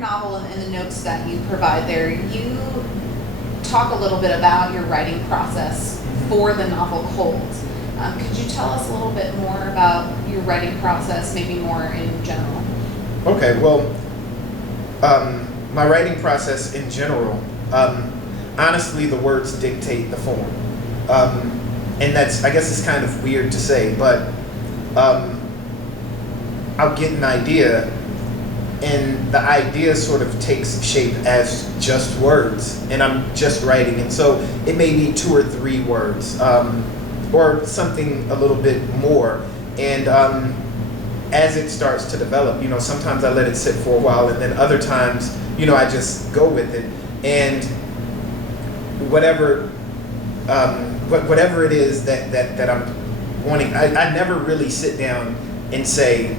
novel and the notes that you provide there, you talk a little bit about your writing process for the novel Cold. Could you tell us a little bit more about your writing process, maybe more in general? Okay, well, my writing process in general, honestly, the words dictate the form. And that's, I guess it's kind of weird to say, but I'll get an idea, and the idea sort of takes shape as just words, and I'm just writing, and so it may be 2 or 3 words, or something a little bit more, and as it starts to develop, sometimes I let it sit for a while, and then other times, I just go with it, and whatever it is that I'm wanting, I never really sit down and say,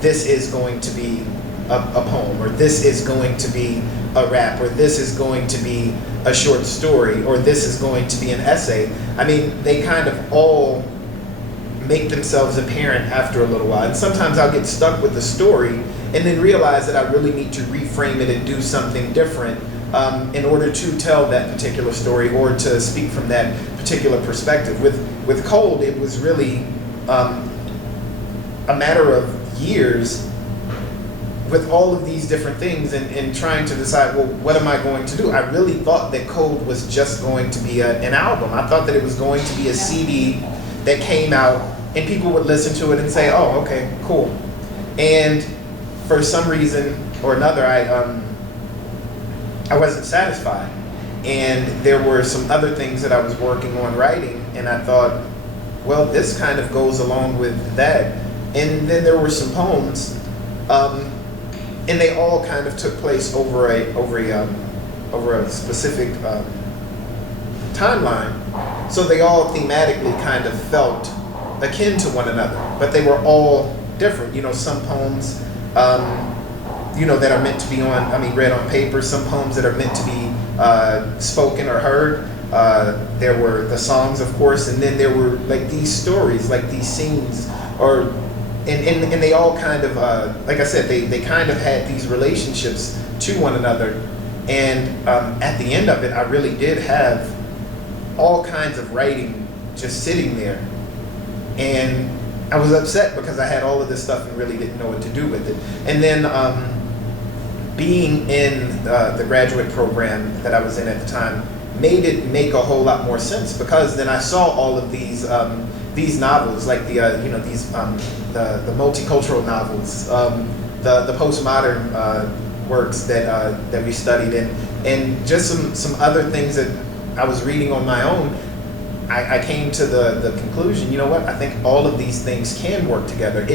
this is going to be a poem, or this is going to be a rap, or this is going to be a short story, or this is going to be an essay. I mean, they kind of all make themselves apparent after a little while. And sometimes I'll get stuck with the story and then realize that I really need to reframe it and do something different in order to tell that particular story or to speak from that particular perspective. With Cold, it was really a matter of years with all of these different things and trying to decide, well, what am I going to do? I really thought that Cold was just going to be an album. I thought that it was going to be a CD that came out and people would listen to it and say, oh, okay, cool. And for some reason or another, I wasn't satisfied. And there were some other things that I was working on writing, and I thought, well, this kind of goes along with that. And then there were some poems, and they all kind of took place over a specific timeline. So they all thematically kind of felt akin to one another, but they were all different. Some poems, that are meant to be read on paper. Some poems that are meant to be spoken or heard. There were the songs, of course, and then there were like these stories, like these scenes, and they all kind of, like I said, they kind of had these relationships to one another. And at the end of it, I really did have all kinds of writing just sitting there. And I was upset because I had all of this stuff and really didn't know what to do with it. And then being in the graduate program that I was in at the time made it make a whole lot more sense, because then I saw all of these novels, like the multicultural novels, the postmodern works that we studied, and just some other things that I was reading on my own. I came to the conclusion, you know what, I think all of these things can work together.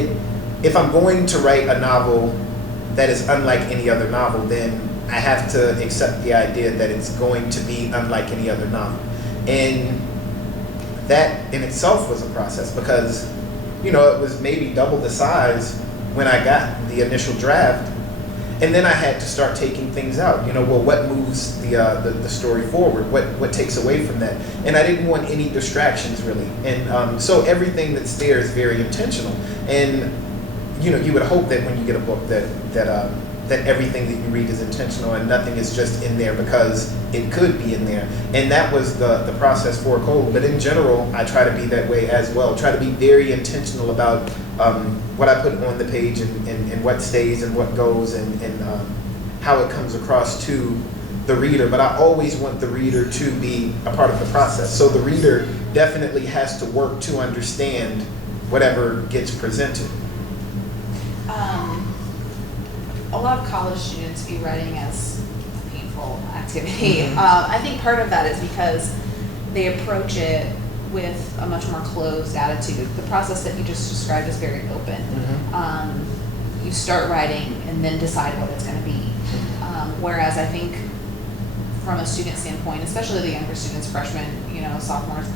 If I'm going to write a novel that is unlike any other novel, then I have to accept the idea that it's going to be unlike any other novel. And that in itself was a process, because, it was maybe double the size when I got the initial draft. And then I had to start taking things out. Well, what moves the story forward? What takes away from that? And I didn't want any distractions, really. And so everything that's there is very intentional. And you would hope that when you get a book that everything that you read is intentional and nothing is just in there because it could be in there. And that was the process for Cold. But in general, I try to be that way as well. Try to be very intentional about what I put on the page and what stays and what goes and how it comes across to the reader. But I always want the reader to be a part of the process. So the reader definitely has to work to understand whatever gets presented. A lot of college students view writing as a painful activity. I think part of that is because they approach it with a much more closed attitude. The process that you just described is very open. You start writing and then decide what it's going to be. Whereas I think from a student standpoint, especially the younger students, freshmen, sophomores,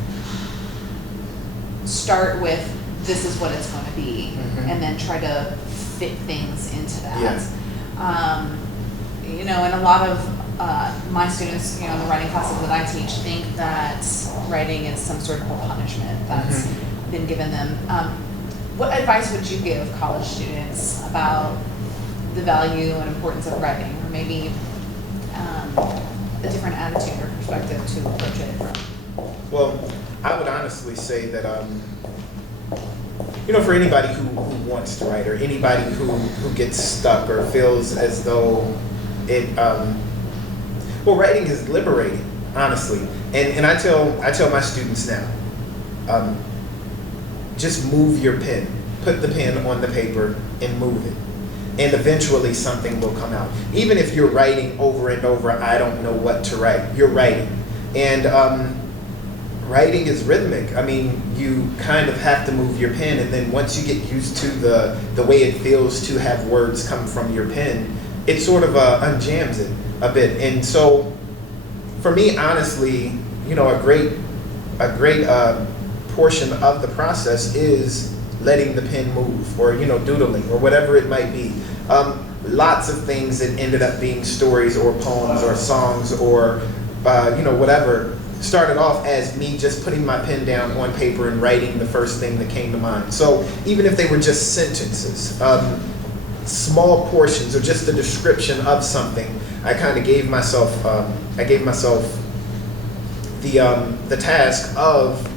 start with this is what it's going to be, and then try to fit things into that. Yeah. And a lot of my students, in the writing classes that I teach, think that writing is some sort of a punishment that's been given them. What advice would you give college students about the value and importance of writing, or maybe a different attitude or perspective to approach it from? Well, I would honestly say that, you know, for anybody who wants to write, or anybody who gets stuck or feels as though it, well, writing is liberating, honestly. And I tell my students now, just move your pen. Put the pen on the paper and move it. And eventually something will come out. Even if you're writing over and over, I don't know what to write, you're writing. And writing is rhythmic. I mean, you kind of have to move your pen, and then once you get used to the way it feels to have words come from your pen, it sort of unjams it a bit. And so for me, honestly, you know, a great portion of the process is letting the pen move, or, you know, doodling, or whatever it might be. Lots of things that ended up being stories or poems or songs or, you know, whatever, started off as me just putting my pen down on paper and writing the first thing that came to mind. So even if they were just sentences, small portions, or just a description of something, I kind of gave myself, the task of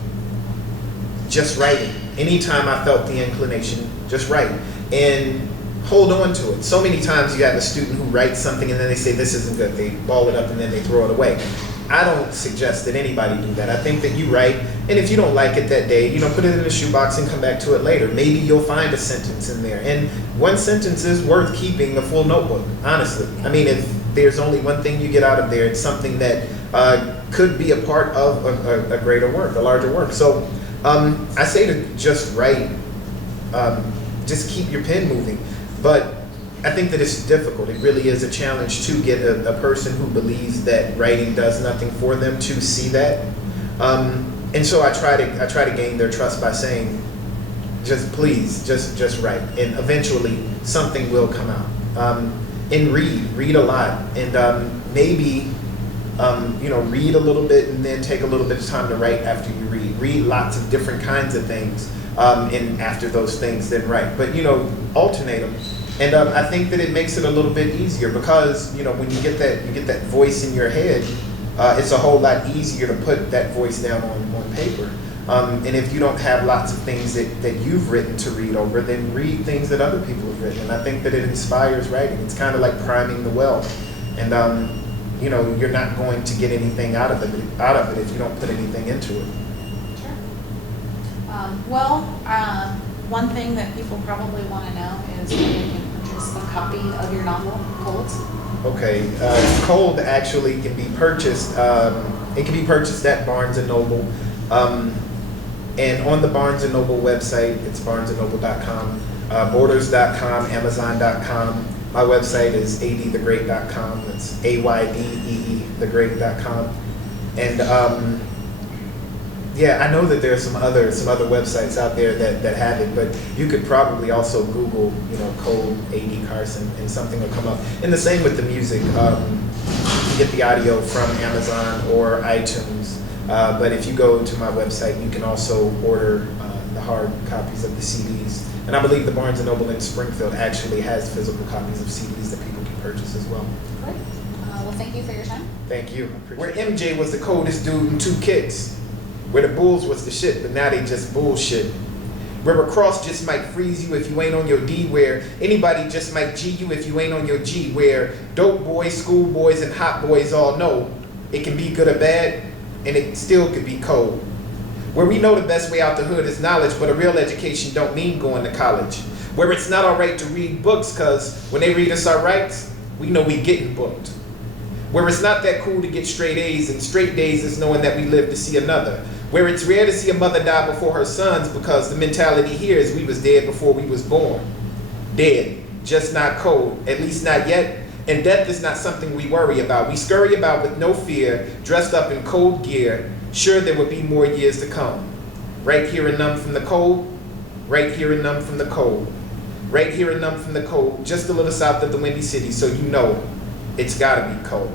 just writing. Anytime I felt the inclination, just write and hold on to it. So many times you have a student who writes something and then they say, this isn't good. They ball it up and then they throw it away. I don't suggest that anybody do that. I think that you write, and if you don't like it that day, you know, put it in a shoebox and come back to it later. Maybe you'll find a sentence in there. And one sentence is worth keeping a full notebook, honestly. I mean, if there's only one thing you get out of there, it's something that could be a part of a greater work, a larger work. So I say to just write, just keep your pen moving. But I think that it's difficult. It really is a challenge to get a person who believes that writing does nothing for them to see that. And so I try to gain their trust by saying, just please, just write, and eventually something will come out. And read a lot, and maybe you know, read a little bit and then take a little bit of time to write after you read. Read lots of different kinds of things, and after those things, then write. But, you know, alternate them. And I think that it makes it a little bit easier, because, you know, when you get that voice in your head, it's a whole lot easier to put that voice down on paper. And if you don't have lots of things that you've written to read over, then read things that other people have written. And I think that it inspires writing. It's kind of like priming the well. And you know, you're not going to get anything out of it if you don't put anything into it. Sure. One thing that people probably want to know is where they can purchase a copy of your novel, Cold. Okay, Cold actually can be purchased. It can be purchased at Barnes & Noble. And on the Barnes & Noble website, it's barnesandnoble.com, borders.com, amazon.com. My website is adthegreat.com. It's AYDEE, thegreat.com. And yeah, I know that there's some other websites out there that have it, but you could probably also Google, you know, Cold AD Carson, and something will come up. And the same with the music. You can get the audio from Amazon or iTunes. But if you go to my website, you can also order the hard copies of the CDs. And I believe the Barnes & Noble in Springfield actually has physical copies of CDs that people can purchase as well. Great. Well, thank you for your time. Thank you. Where MJ was the coldest dude and 2 kids. Where the Bulls was the shit, but now they just bullshit. Where a cross just might freeze you if you ain't on your D. Where anybody just might G you if you ain't on your G. Where dope boys, school boys, and hot boys all know it can be good or bad, and it still could be cold. Where we know the best way out the hood is knowledge, but a real education don't mean going to college. Where it's not all right to read books, cause when they read us our rights, we know we getting booked. Where it's not that cool to get straight A's, and straight days is knowing that we live to see another. Where it's rare to see a mother die before her sons, because the mentality here is we was dead before we was born. Dead, just not cold, at least not yet. And death is not something we worry about. We scurry about with no fear, dressed up in cold gear, sure there would be more years to come. Right here and numb from the cold, right here and numb from the cold. Right here and numb from the cold, just a little south of the Windy City, so you know it's gotta be cold.